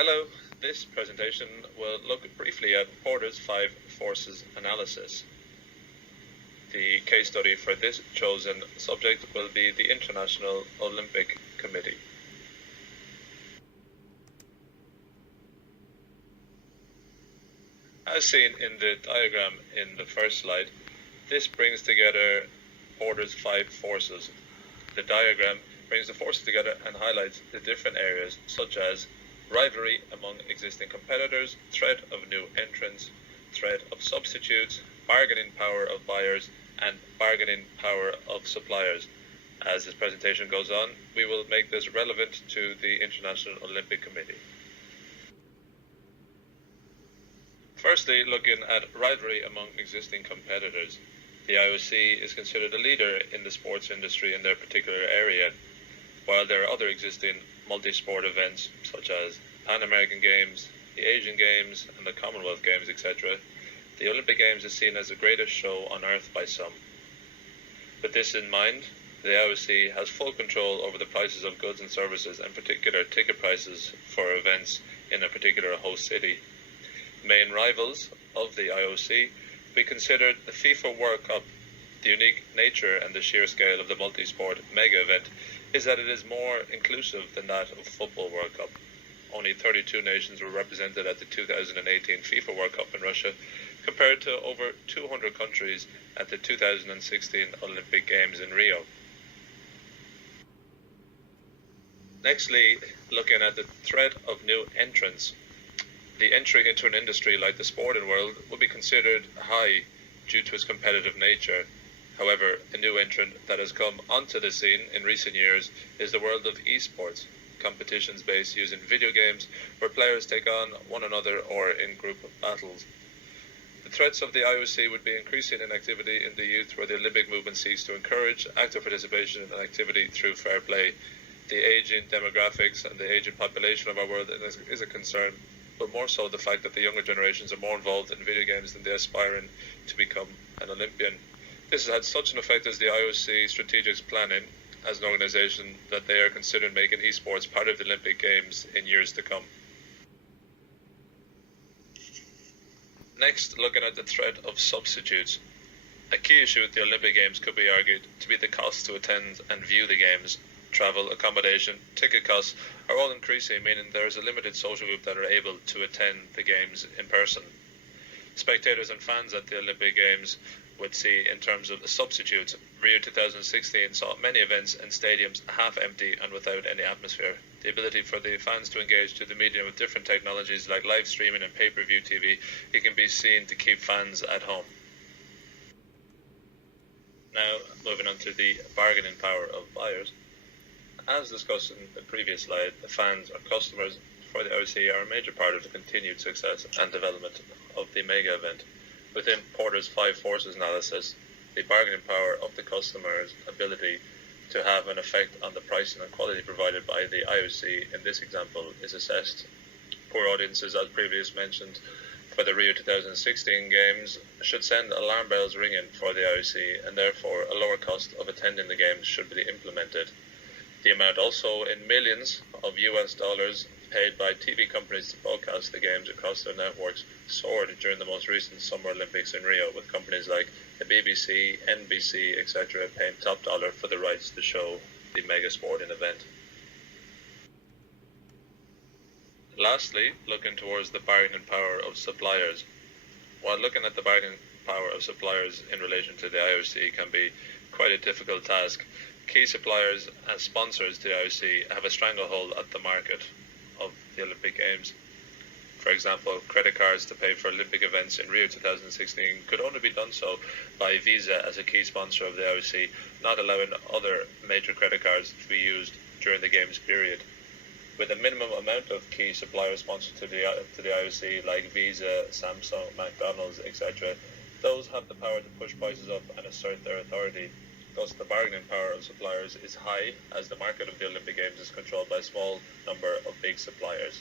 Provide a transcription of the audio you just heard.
Hello, this presentation will look briefly at Porter's 5 forces analysis. The case study for this chosen subject will be the International Olympic Committee. As seen in the diagram in the first slide, this brings together Porter's 5 forces. The diagram brings the forces together and highlights the different areas such as rivalry among existing competitors, threat of new entrants, threat of substitutes, bargaining power of buyers, and bargaining power of suppliers. As this presentation goes on, we will make this relevant to the International Olympic Committee. Firstly, looking at rivalry among existing competitors. The IOC is considered a leader in the sports industry in their particular area, while there are other existing multi-sport events such as Pan American Games, the Asian Games, and the Commonwealth Games, etc. The Olympic Games is seen as the greatest show on earth by some. With this in mind, the IOC has full control over the prices of goods and services, and particular ticket prices for events in a particular host city. Main rivals of the IOC be considered the FIFA World Cup. The unique nature and the sheer scale of the multi-sport mega event is that it is more inclusive than that of Football World Cup. Only 32 nations were represented at the 2018 FIFA World Cup in Russia, compared to over 200 countries at the 2016 Olympic Games in Rio. Nextly, looking at the threat of new entrants. The entry into an industry like the sporting world would be considered high due to its competitive nature. However, a new entrant that has come onto the scene in recent years is the world of esports, competitions based using video games where players take on one another or in group battles. The threats of the IOC would be increasing in activity in the youth, where the Olympic movement seeks to encourage active participation in activity through fair play. The aging demographics and the aging population of our world is a concern, but more so the fact that the younger generations are more involved in video games than they aspiring to become an Olympian. This has had such an effect as the IOC strategic planning as an organisation that they are considering making esports part of the Olympic Games in years to come. Next, looking at the threat of substitutes. A key issue with the Olympic Games could be argued to be the cost to attend and view the Games. Travel, accommodation, ticket costs are all increasing, meaning there is a limited social group that are able to attend the Games in person. Spectators and fans at the Olympic Games would see in terms of the substitutes. Rio 2016 saw many events in stadiums half empty and without any atmosphere. The ability for the fans to engage to the media with different technologies like live streaming and pay-per-view TV, it can be seen to keep fans at home. Now, moving on to the bargaining power of buyers. As discussed in the previous slide, the fans or customers for the IOC are a major part of the continued success and development of the mega event. Within Porter's 5 forces analysis, the bargaining power of the customer's ability to have an effect on the pricing and quality provided by the IOC in this example is assessed. Poor audiences, as previously mentioned, for the Rio 2016 Games should send alarm bells ringing for the IOC, and therefore a lower cost of attending the Games should be implemented. The amount also in millions of US dollars paid by TV companies to broadcast the Games across their networks soared during the most recent Summer Olympics in Rio, with companies like the BBC, NBC, etc. paying top dollar for the rights to show the mega sporting event. Lastly, looking towards the bargaining power of suppliers. While looking at the bargaining power of suppliers in relation to the IOC can be quite a difficult task, key suppliers and sponsors to the IOC have a stranglehold at the market of the Olympic Games. For example, credit cards to pay for Olympic events in Rio 2016 could only be done so by Visa as a key sponsor of the IOC, not allowing other major credit cards to be used during the Games period. With a minimum amount of key suppliers sponsored to the IOC, like Visa, Samsung, McDonald's, etc., those have the power to push prices up and assert their authority. Thus, the bargaining power of suppliers is high, as the market of the Olympic Games is controlled by a small number of big suppliers.